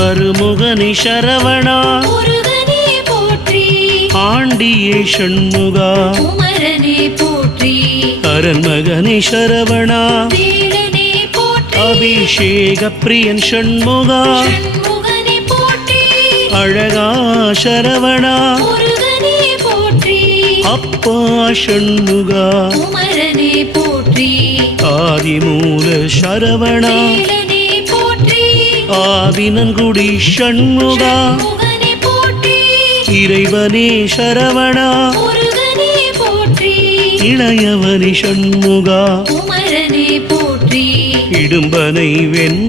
அருமுகனி சரவணா முருகனே போற்றி ஆண்டியே ஷண்முகா குமரனே போற்றி அரண்மகனி சரவணா வேலனே போற்றி அபிஷேக பிரியன் ஷண்முகா ஷண்முகனே போற்றி அழகா சரவணா முருகனே போற்றி அப்பா ஷண்முகா குமரனே போற்றி ஆதிமூல சரவணா வேலனே போற்றி ஆவினன்குடி ஷண்முகா ஷண்முகனே போற்றி இறைவனே சரவணா முருகனே போற்றி இளையவனி ஷண்முகா குமரனே போற்றி இடும்பனை வெண்